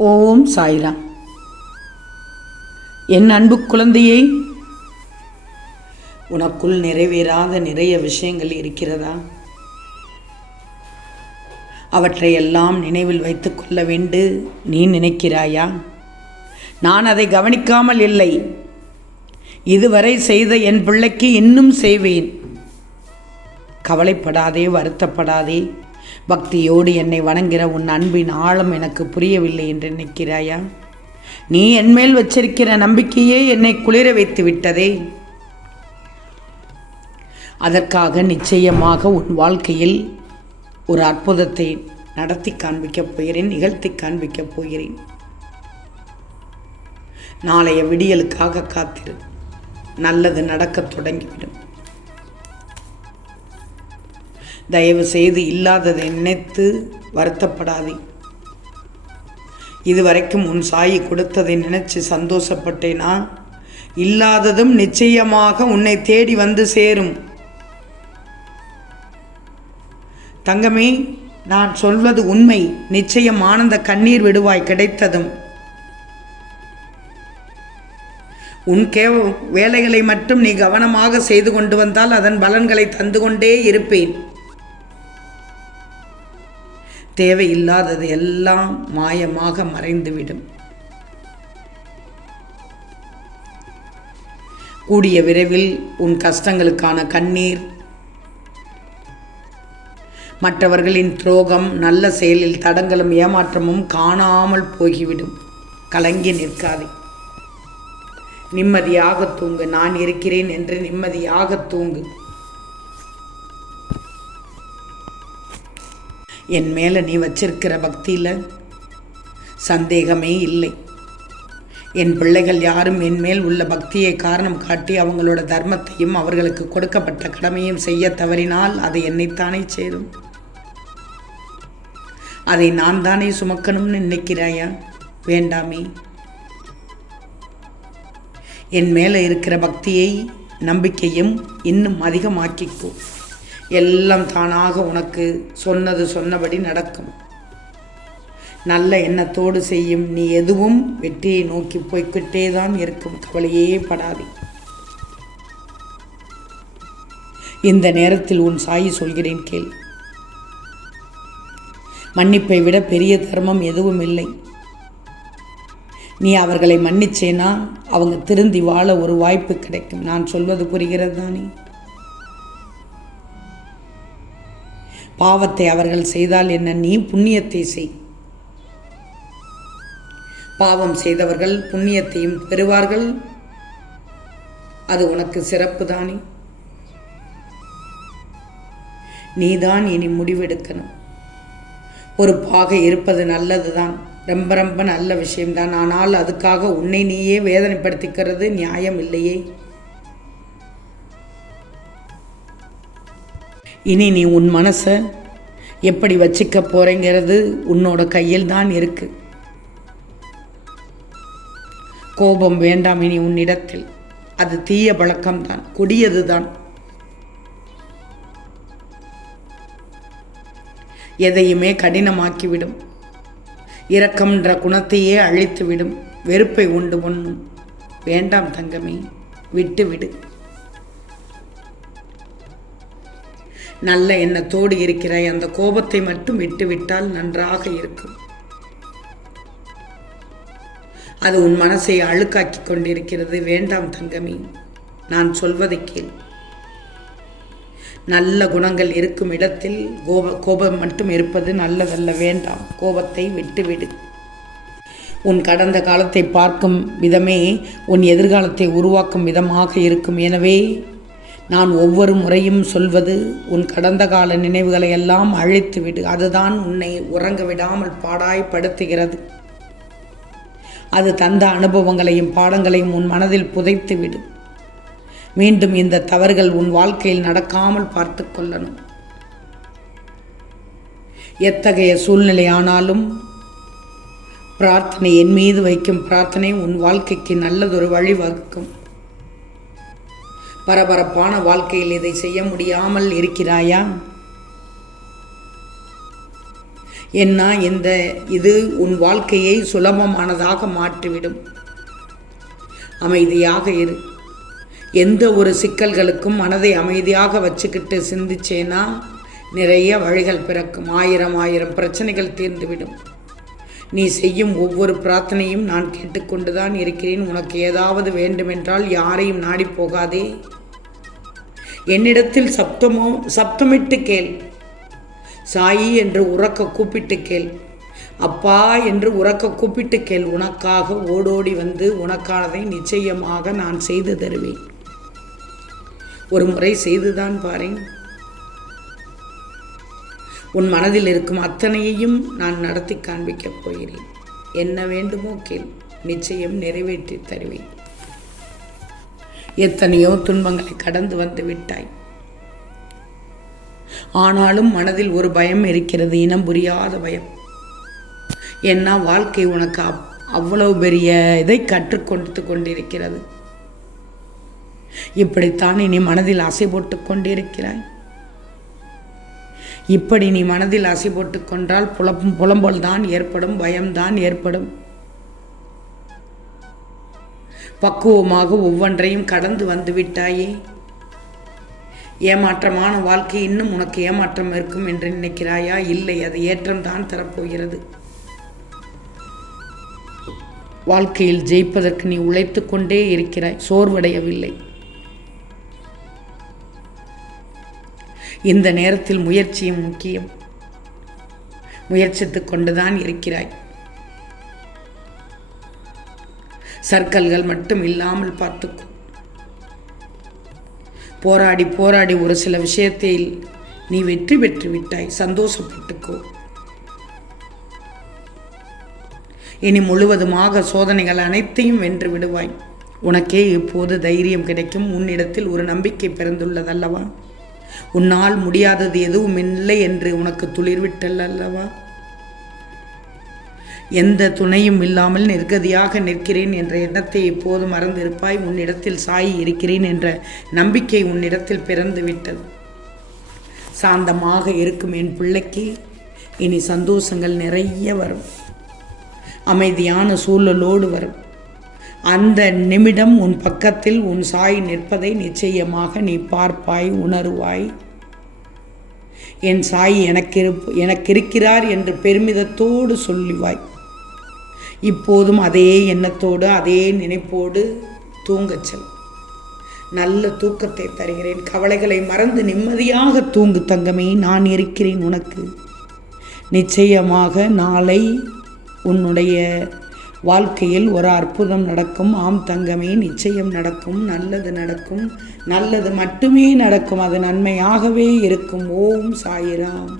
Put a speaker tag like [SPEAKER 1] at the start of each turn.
[SPEAKER 1] ஓம் சாய்ராம் என் அன்பு குழந்தையே உனக்குள் நிறைவேறாத நிறைய விஷயங்கள் இருக்கிறதா? அவற்றை எல்லாம் நினைவில் வைத்து கொள்ள வேண்டு நீ நினைக்கிறாயா? நான் அதை கவனிக்காமல் இல்லை. இதுவரை செய்த என் பிள்ளைக்கு இன்னும் செய்வேன். கவலைப்படாதே வருத்தப்படாதே. பக்தியோடு என்னை வணங்குகிற உன் அன்பின் ஆழம் எனக்கு புரியவில்லை என்று நினைக்கிறாயா? நீ என்மேல் வச்சிருக்கிற நம்பிக்கையே என்னை குளிர வைத்து விட்டதே. அதற்காக நிச்சயமாக உன் வாழ்க்கையில் ஒரு அற்புதத்தை நடத்தி காண்பிக்கப் போகிறேன் நிகழ்த்தி காண்பிக்கப் போகிறேன். நாளைய விடியலுக்காக காத்திரு. நல்லது நடக்கத் தொடங்கிவிடும். தயவு செய்து இல்லாததை நினைத்து வருத்தப்படாதே. இதுவரைக்கும் உன் சாயி கொடுத்ததை நினைச்சு சந்தோஷப்பட்டேனா? இல்லாததும் நிச்சயமாக உன்னை தேடி வந்து சேரும். தங்கமே நான் சொல்வது உண்மை. நிச்சயம் ஆனந்த கண்ணீர் விடுவாய் கிடைத்ததும். உன் கே வேலைகளை மட்டும் நீ கவனமாக செய்து கொண்டு வந்தால் அதன் பலன்களை தந்து கொண்டே இருப்பேன். தேவையில்லாதது எல்லாம் மாயமாக மறைந்துவிடும். கூடிய விரைவில் உன் கஷ்டங்களுக்கான கண்ணீர் மற்றவர்களின் துரோகம் நல்ல செயலில் தடங்களும் ஏமாற்றமும் காணாமல் போகிவிடும். கலங்கி நிற்காதே. நிம்மதியாக தூங்கு. நான் இருக்கிறேன் என்று நிம்மதியாக தூங்கு. என் மேலே நீ வச்சிருக்கிற பக்தியில் சந்தேகமே இல்லை. என் பிள்ளைகள் யாரும் என் மேல் உள்ள பக்தியை காரணம் காட்டி அவங்களோட தர்மத்தையும் அவர்களுக்கு கொடுக்கப்பட்ட கடமையும் செய்ய தவறினால் அது என்னைத்தானே சேரும்? அதை நான் தானே சுமக்கணும்னு நினைக்கிறாயா? வேண்டாமே. என் மேலே இருக்கிற பக்தியை நம்பிக்கையும் இன்னும் அதிகமாக்கிக்கும் எல்லாம் தானாக உனக்கு சொன்னது சொன்னபடி நடக்கும். நல்ல எண்ணத்தோடு செய்யும் நீ எதுவும் வெற்றியை நோக்கி போய்கிட்டே தான் இருக்கும். கவலையே படாதே. இந்த நேரத்தில் உன் சாயி சொல்கிறேன் கேள். மன்னிப்பை விட பெரிய தர்மம் எதுவும் இல்லை. நீ அவர்களை மன்னிச்சேனா? அவங்க திருந்தி வாழ ஒரு வாய்ப்பு கிடைக்கும். நான் சொல்வது புரிகிறது தானே பாவத்தை அவர்கள் செய்தால் என்ன? நீ புண்ணியத்தை செய். பாவம் செய்தவர்கள் புண்ணியத்தையும் பெறுவார்கள். அது உனக்கு சிறப்பு தானே நீதான் இனி முடிவெடுக்கணும். ஒரு பாகை இருப்பது நல்லது தான் ரொம்ப ரொம்ப நல்ல விஷயம்தான். ஆனால் அதுக்காக உன்னை நீயே வேதனைப்படுத்திக்கிறது நியாயம் இல்லையே. இனி நீ உன் மனசை எப்படி வச்சுக்க போறேங்கிறது உன்னோட கையில் தான் இருக்கு. கோபம் வேண்டாம் இனி உன்னிடத்தில். அது தீய பழக்கம்தான் கொடியது தான் எதையுமே கடினமாக்கிவிடும். இரக்கம்ன்ற குணத்தையே அழித்துவிடும். வெறுப்பை உண்டு பண்ணும் வேண்டாம் தங்கமே விட்டுவிடு. நல்ல எண்ணத்தோடு இருக்கிறாய். அந்த கோபத்தை மட்டும் விட்டுவிட்டால் நன்றாக இருக்கும். அது உன் மனசை அழுக்காக்கி கொண்டிருக்கிறது. வேண்டாம் தங்கமி நான் சொல்வதை கேள். நல்ல குணங்கள் இருக்கும் இடத்தில் கோப கோபம் மட்டும் இருப்பது நல்லதல்ல. வேண்டாம் கோபத்தை விட்டுவிடு. உன் கடந்த காலத்தை பார்க்கும் விதமே உன் எதிர்காலத்தை உருவாக்கும் விதமாக இருக்கும். எனவே நான் ஒவ்வொரு முறையும் சொல்வது உன் கடந்த கால நினைவுகளை எல்லாம் அழித்து விடு. அதுதான் உன்னை உறங்க விடாமல் பாடாய்படுத்துகிறது அது தந்த அனுபவங்களையும் பாடங்களையும் உன் மனதில் புதைத்து விடு. மீண்டும் இந்த தவறுகள் உன் வாழ்க்கையில் நடக்காமல் பார்த்து கொள்ளணும். எத்தகைய சூழ்நிலை ஆனாலும் பிரார்த்தனை என் மீது வைக்கும் பிரார்த்தனை உன் வாழ்க்கைக்கு நல்லதொரு வழிவகுக்கும் பரபரப்பான வாழ்க்கையில் இதை செய்ய முடியாமல் இருக்கிறாயா? என்ன இந்த இது உன் வாழ்க்கையை சுலபமானதாக மாற்றிவிடும். அமைதியாக இரு. எந்த ஒரு சிக்கல்களுக்கும் மனதை அமைதியாக வச்சுக்கிட்டு சிந்திச்சேனா நிறைய வழிகள் பிறக்கும். ஆயிரம் ஆயிரம் பிரச்சனைகள் தீர்ந்துவிடும். நீ செய்யும் ஒவ்வொரு பிரார்த்தனையும் நான் கேட்டுக்கொண்டுதான் இருக்கிறேன். உனக்கு ஏதாவது வேண்டுமென்றால் யாரையும் நாடி போகாதே. என்னிடத்தில் சப்தமோ சப்தமிட்டு கேள். சாயி என்று உறக்க கூப்பிட்டு கேள். அப்பா என்று உறக்க கூப்பிட்டு கேள். உனக்காக ஓடோடி வந்து உனக்கானதை நிச்சயமாக நான் செய்து தருவேன். ஒரு முறை செய்துதான் பாருங்க உன் மனதில் இருக்கும் அத்தனையையும் நான் நடத்தி காண்பிக்கப் போகிறேன். என்ன வேண்டுமோ கேள். நிச்சயம் நிறைவேற்றி தருவேன். எத்தனையோ துன்பங்களை கடந்து வந்து விட்டாய். ஆனாலும் மனதில் ஒரு பயம் இருக்கிறது இனம் புரியாத பயம். ஏன்னா வாழ்க்கை உனக்கு அப் அவ்வளவு பெரிய இதை கற்றுக்கொடுத்து கொண்டிருக்கிறது. இப்படித்தான் இனி மனதில் ஆசை போட்டு கொண்டிருக்கிறாய். இப்படி நீ மனதில் ஆசை போட்டு கொண்டால் புலம் புலம்பல் தான் ஏற்படும் பயம்தான் ஏற்படும். பக்குவமாக ஒவ்வொன்றையும் கடந்து வந்து விட்டாயே. ஏமாற்றமான வாழ்க்கை இன்னும் உனக்கு ஏமாற்றம் இருக்கும் என்று நினைக்கிறாயா? இல்லை அது ஏற்றம் தான் தரப்போகிறது. வாழ்க்கையில் ஜெயிப்பதற்கு நீ உழைத்து கொண்டே இருக்கிறாய். சோர்வடையவில்லை. இந்த நேரத்தில் முயற்சியும் முக்கியம். முயற்சித்து கொண்டுதான் இருக்கிறாய். சர்க்கல்கள் மட்டும் இல்லாமல் பார்த்துக்கோ. போராடி போராடி ஒரு சில விஷயத்தில் நீ வெற்றி பெற்று விட்டாய். சந்தோஷப்பட்டுக்கோ. இனி முழுவதுமாக சோதனைகள் அனைத்தையும் வென்று விடுவாய். உனக்கே இப்போது தைரியம் கிடைக்கும். உன்னிடத்தில் ஒரு நம்பிக்கை பிறந்துள்ளதல்லவா? உன்னால் முடியாதது எதுவும் இல்லை என்று உனக்கு துளிர்விட்டல் அல்லவா எந்த துணையும் இல்லாமல் நிர்கதியாக நிற்கிறேன் என்ற எண்ணத்தை இப்போது மறந்திருப்பாய். உன்னிடத்தில் சாயி இருக்கிறேன் என்ற நம்பிக்கை உன்னிடத்தில் பிறந்து விட்டது சாந்தமாக இருக்கும் என் பிள்ளைக்கு இனி சந்தோஷங்கள் நிறைய வரும். அமைதியான சூழலோடு வரும். அந்த நிமிடம் உன் பக்கத்தில் உன் சாய் நிற்பதை நிச்சயமாக நீ பார்ப்பாய் உணருவாய். என் சாய் எனக்கு எனக்கிருக்கிறார் என்று பெருமிதத்தோடு சொல்லுவாய். இப்போதும் அதே எண்ணத்தோடு அதே நினைப்போடு தூங்கச் செல். நல்ல தூக்கத்தை தருகிறேன். கவலைகளை மறந்து நிம்மதியாக தூங்கு தங்கமே நான் இருக்கிறேன் உனக்கு. நிச்சயமாக நாளை உன்னுடைய வாழ்க்கையில் ஒரு அற்புதம் நடக்கும். ஆம் தங்கமே நிச்சயம் நடக்கும். நல்லது நடக்கும். நல்லது மட்டுமே நடக்கும். அது நன்மையாகவே இருக்கும். ஓம் சாயிராம்.